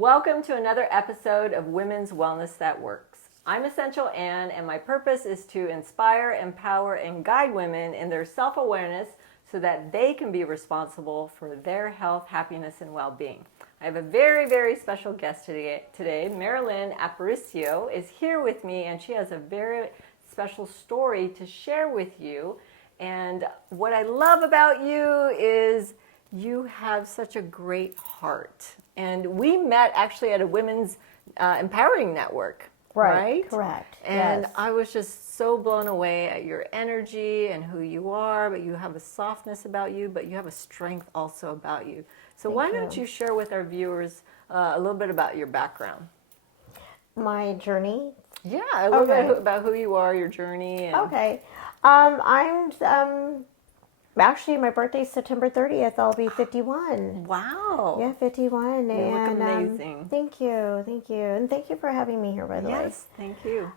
Welcome to another episode of Women's Wellness That Works. I'm Essential Ann, and my purpose is to inspire, empower, and guide women in their self-awareness so that they can be responsible for their health, happiness, and well-being. I have a very, very special guest today. Marilyn Aparicio is here with me, and she has a very special story to share with you. And what I love about you is you have such a great heart. And we met actually at a women's empowering network, right? Correct. And yes. I was just so blown away at your energy and who you are, but you have a softness about you, but you have a strength also about you. So why don't you share with our viewers a little bit about your background? My journey? Yeah, a little bit about who you are, your journey. And... Okay. I'm actually, my birthday is September 30th. I'll be 51. Wow. Yeah, 51. You look amazing. Thank you. And thank you for having me here, by the way. Yes, thank you.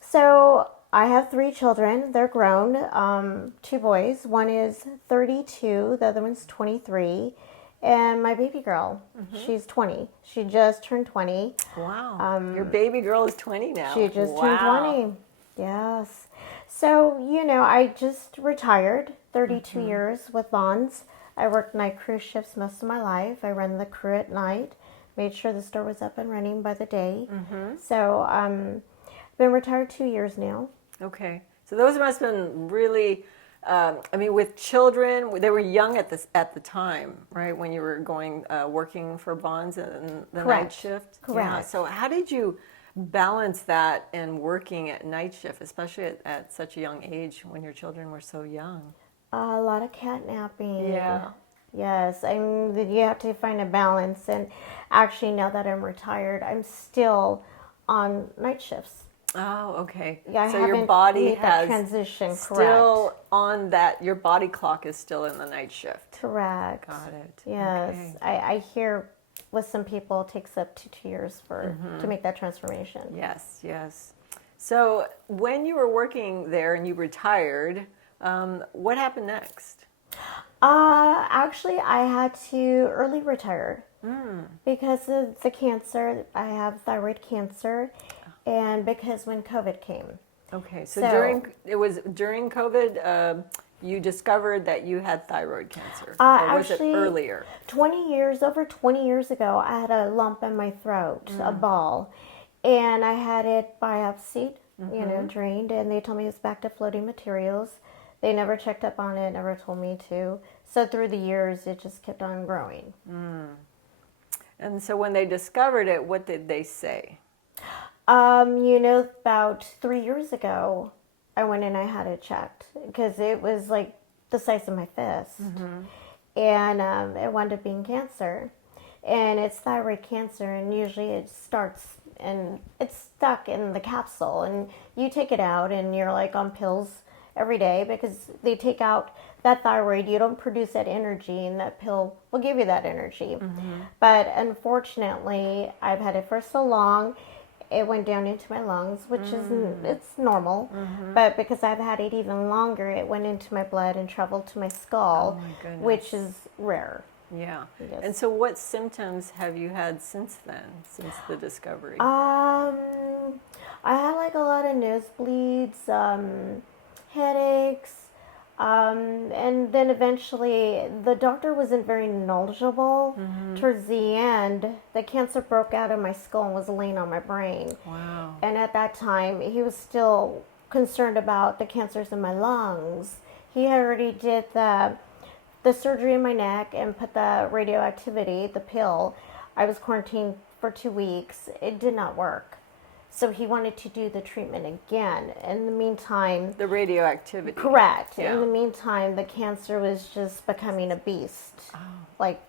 So I have 3 children. They're grown. 2 boys. One is 32. The other one's 23. And my baby girl, she's 20. She just turned 20. Wow. Your baby girl is 20 now. She just turned 20. Yes. So, I just retired 32 years with bonds. I worked night cruise shifts most of my life. I ran the crew at night, made sure the store was up and running by the day. So, been retired 2 years now. Okay. So those must have been really, with children, they were young at the time, right? When you were working for bonds and the night shift? Correct. Yeah. So how did you balance that and working at night shift, especially at such a young age when your children were so young? A lot of catnapping. Yeah. Yes, you have to find a balance. And actually, now that I'm retired, I'm still on night shifts. Oh, okay. Yeah, so your body made has that transition. Still on that. Your body clock is still in the night shift. Correct. Got it. Yes, okay. I hear with some people it takes up to 2 years to make that transformation. Yes. So when you were working there and you retired, what happened next? Actually, I had to early retire because of the cancer. I have thyroid cancer, and because when COVID came. Okay, so during COVID. You discovered that you had thyroid cancer, or was actually, it earlier? Over 20 years ago, I had a lump in my throat, a ball, and I had it biopsied, drained, and they told me it was back to floating materials. They never checked up on it, never told me to. So through the years, it just kept on growing. And so when they discovered it, what did they say? About 3 years ago, I went and I had it checked because it was like the size of my fist. And it wound up being cancer. And it's thyroid cancer, and usually it starts and it's stuck in the capsule. And you take it out and you're like on pills every day because they take out that thyroid. You don't produce that energy, and that pill will give you that energy. But unfortunately, I've had it for so long. It went down into my lungs, which it's normal. But because I've had it even longer, it went into my blood and traveled to my skull, which is rare. Yeah. Yes. And so what symptoms have you had since then, since the discovery? I had like a lot of nosebleeds, headaches, and then eventually the doctor wasn't very knowledgeable. Towards the end, the cancer broke out of my skull and was laying on my brain. Wow. And at that time, he was still concerned about the cancers in my lungs. He had already did the surgery in my neck and put the radioactivity, the pill. I was quarantined for 2 weeks. It did not work. So he wanted to do the treatment again. In the meantime... The radioactivity. Correct. Yeah. In the meantime, the cancer was just becoming a beast. Oh. Like,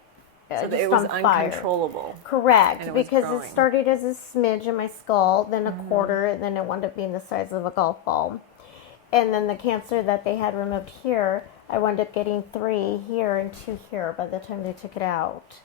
so just it was on fire. uncontrollable. Correct. Because growing. it started as a smidge in my skull, then a quarter, and then it wound up being the size of a golf ball. And then the cancer that they had removed here, I wound up getting 3 here and 2 here by the time they took it out.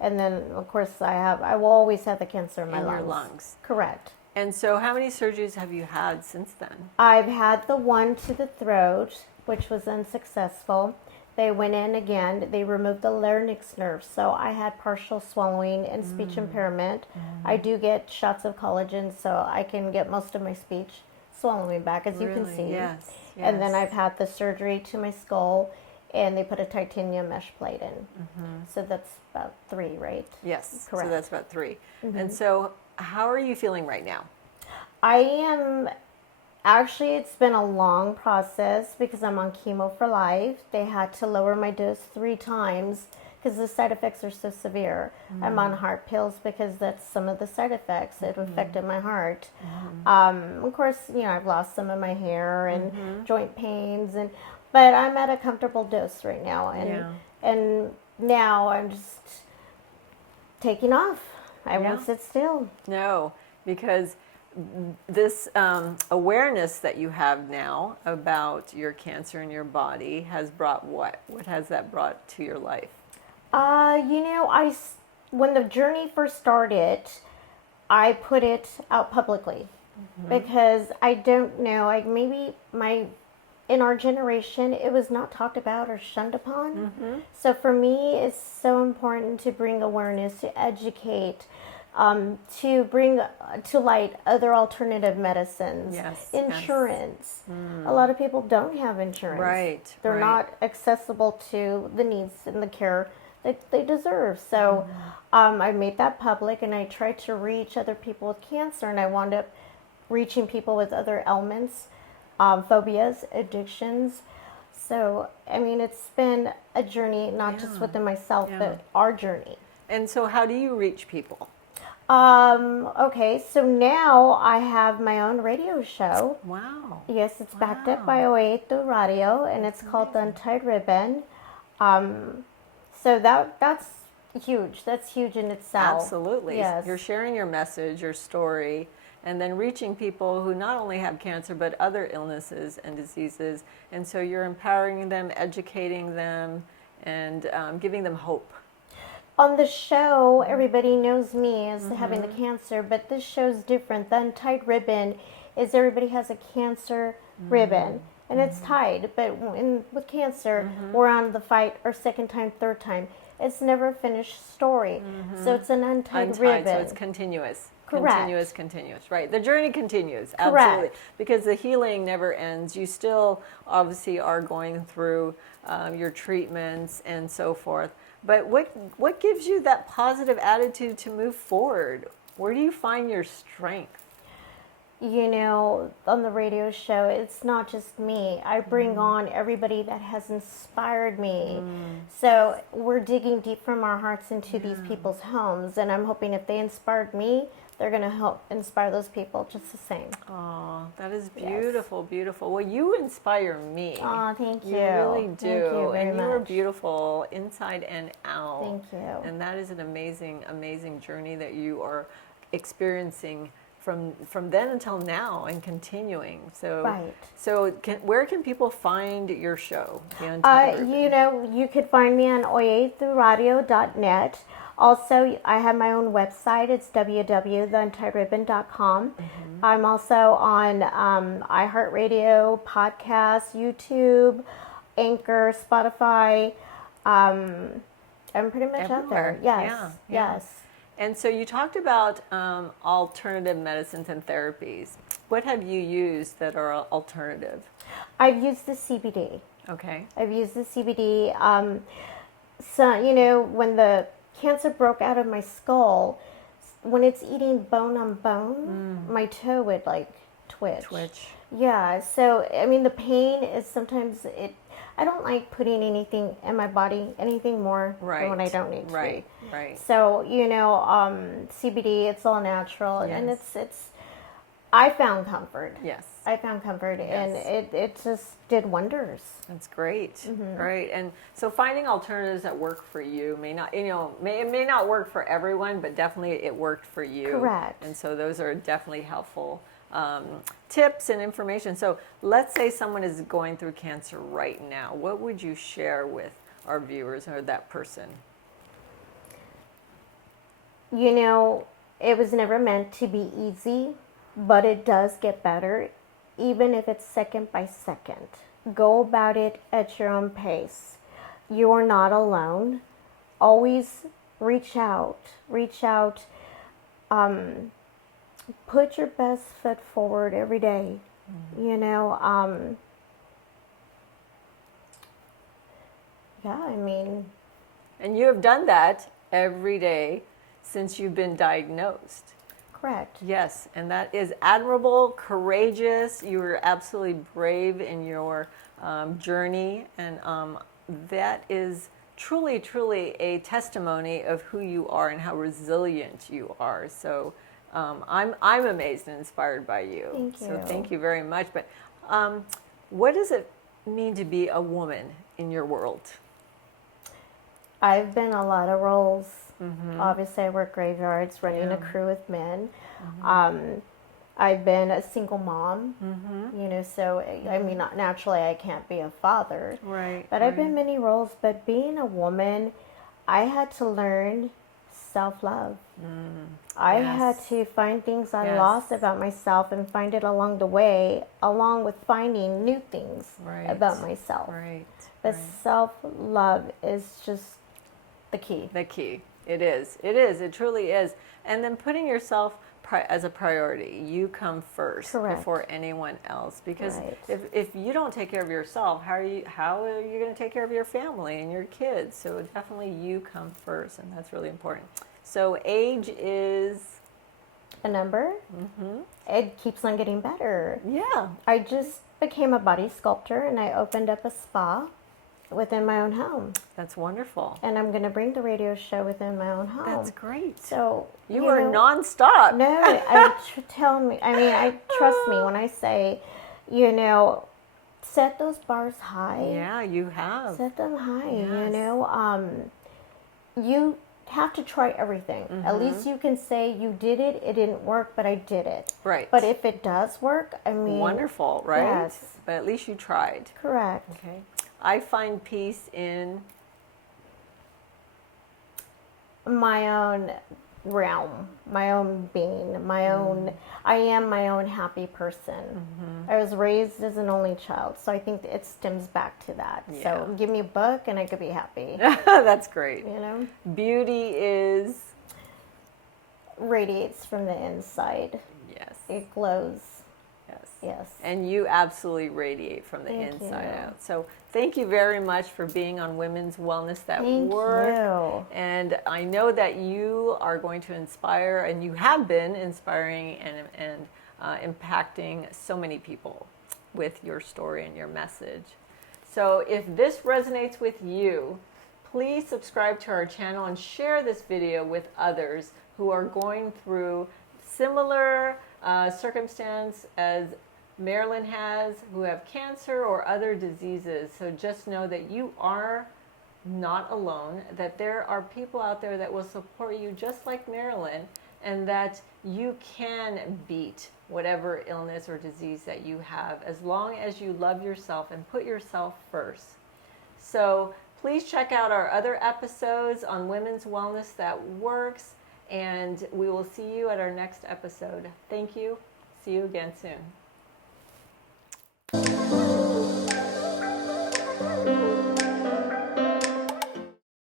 And then, of course, I will always have the cancer in my lungs. Your lungs. Correct. And so how many surgeries have you had since then? I've had the one to the throat, which was unsuccessful. They went in again. They removed the larynx nerve. So I had partial swallowing and speech impairment. I do get shots of collagen, so I can get most of my speech swallowing back, as you can see. Yes. And then I've had the surgery to my skull, and they put a titanium mesh plate in. So that's about 3, right? Yes. Correct. So that's about 3. And so, how are you feeling right now? I am. Actually, it's been a long process because I'm on chemo for life. They had to lower my dose 3 times because the side effects are so severe. I'm on heart pills because that's some of the side effects. It affected my heart. Of course, I've lost some of my hair and joint pains, but I'm at a comfortable dose right now, and now I'm just taking off. I won't sit still. No, because this awareness that you have now about your cancer in your body has brought what? What has that brought to your life? When the journey first started, I put it out publicly because I don't know, in our generation, it was not talked about or shunned upon. So for me, it's so important to bring awareness, to educate, to bring to light other alternative medicines, insurance. A lot of people don't have insurance. Right. They're not accessible to the needs and the care that they deserve. So I made that public, and I tried to reach other people with cancer, and I wound up reaching people with other ailments, phobias, addictions. So, it's been a journey, not just within myself, but our journey. And so how do you reach people? Okay, so now I have my own radio show. Wow. Yes, it's backed up by Oye Tu Radio, and it's called the Untied Ribbon. So that's huge. That's huge in itself. Absolutely. Yes. You're sharing your message, your story, and then reaching people who not only have cancer, but other illnesses and diseases. And so you're empowering them, educating them, and giving them hope. On the show, everybody knows me as having the cancer, but this show's different. The Untied Ribbon is everybody has a cancer ribbon, and it's tied. But with cancer, we're on the fight our second time, third time. It's never a finished story. So it's an untied ribbon. So it's continuous. Correct. Continuous. Right. The journey continues. Correct. Absolutely. Because the healing never ends. You still obviously are going through your treatments and so forth. But what gives you that positive attitude to move forward? Where do you find your strength? On the radio show, it's not just me. I bring on everybody that has inspired me. So we're digging deep from our hearts into these people's homes, and I'm hoping if they inspired me, they're going to help inspire those people just the same. Oh, that is beautiful, beautiful. Well, you inspire me. Oh, thank you. You really do. Thank you very and much. you are beautiful inside and out. Thank you. And that is an amazing, amazing journey that you are experiencing from then until now and continuing. So, where can people find your show? You could find me on oyeturadio.net. Also, I have my own website. It's www.theuntideribbon.com. I'm also on iHeartRadio, podcasts, YouTube, Anchor, Spotify. I'm pretty much out there. Yes. Yes. And so you talked about alternative medicines and therapies. What have you used that are alternative? I've used the CBD. Okay. I've used the CBD. When the cancer broke out of my skull, when it's eating bone on bone, my toe would twitch. Yeah. So, the pain is sometimes I don't like putting anything in my body, anything more than when I don't need to. Right. So, CBD, it's all natural, and it's I found comfort. Yes. I found comfort, and it just did wonders. That's great. Right. And so finding alternatives that work for you may not, it may not work for everyone, but definitely it worked for you. Correct. And so those are definitely helpful tips and information. So let's say someone is going through cancer right now. What would you share with our viewers or that person? It was never meant to be easy, but it does get better, even if it's second by second. Go about it at your own pace. you are not alone. Always reach out. Put your best foot forward every day. You know, yeah, I mean. And you have done that every day since you've been diagnosed. Correct. Yes, and that is admirable, courageous. You were absolutely brave in your journey, and that is truly, truly a testimony of who you are and how resilient you are. So I'm amazed and inspired by you. Thank you. So thank you very much. But what does it mean to be a woman in your world? I've been a lot of roles. Obviously, I work graveyards, running a crew with men. I've been a single mom, you know, so, I mean, naturally I can't be a father. Right. But I've been many roles. But being a woman, I had to learn self-love. I had to find things I lost about myself and find it along the way, along with finding new things about myself. Right. But self-love is just the key. The key. It is. It is. It truly is. And then putting yourself as a priority. You come first before anyone else. Because if you don't take care of yourself, how are you going to take care of your family and your kids? So definitely you come first, and that's really important. So age is a number. It keeps on getting better. Yeah. I just became a body sculptor, and I opened up a spa within my own home. That's wonderful. And I'm going to bring the radio show within my own home. That's great. So you are nonstop. No, trust me when I say, you know, set those bars high. Yeah, you have. Set them high. You know, you have to try everything. At least you can say you did it. It didn't work, but I did it. Right. But if it does work, I mean, wonderful, right? Yes. But at least you tried. Correct. Okay. I find peace in my own realm, my own being, my own. I am my own happy person. I was raised as an only child, so I think it stems back to that. Yeah. So give me a book and I could be happy. That's great. You know, beauty is radiates from the inside. Yes. It glows. Yes. Yes. And you absolutely radiate from the inside out. So thank you very much for being on Women's Wellness That Work. Thank you. And I know that you are going to inspire, and you have been inspiring and impacting so many people with your story and your message. So if this resonates with you, please subscribe to our channel and share this video with others who are going through similar circumstance as Marilyn has, who have cancer or other diseases. So just know that you are not alone, that there are people out there that will support you just like Marilyn, and that you can beat whatever illness or disease that you have as long as you love yourself and put yourself first. So please check out our other episodes on Women's Wellness That Works, and we will see you at our next episode. Thank you. See you again soon.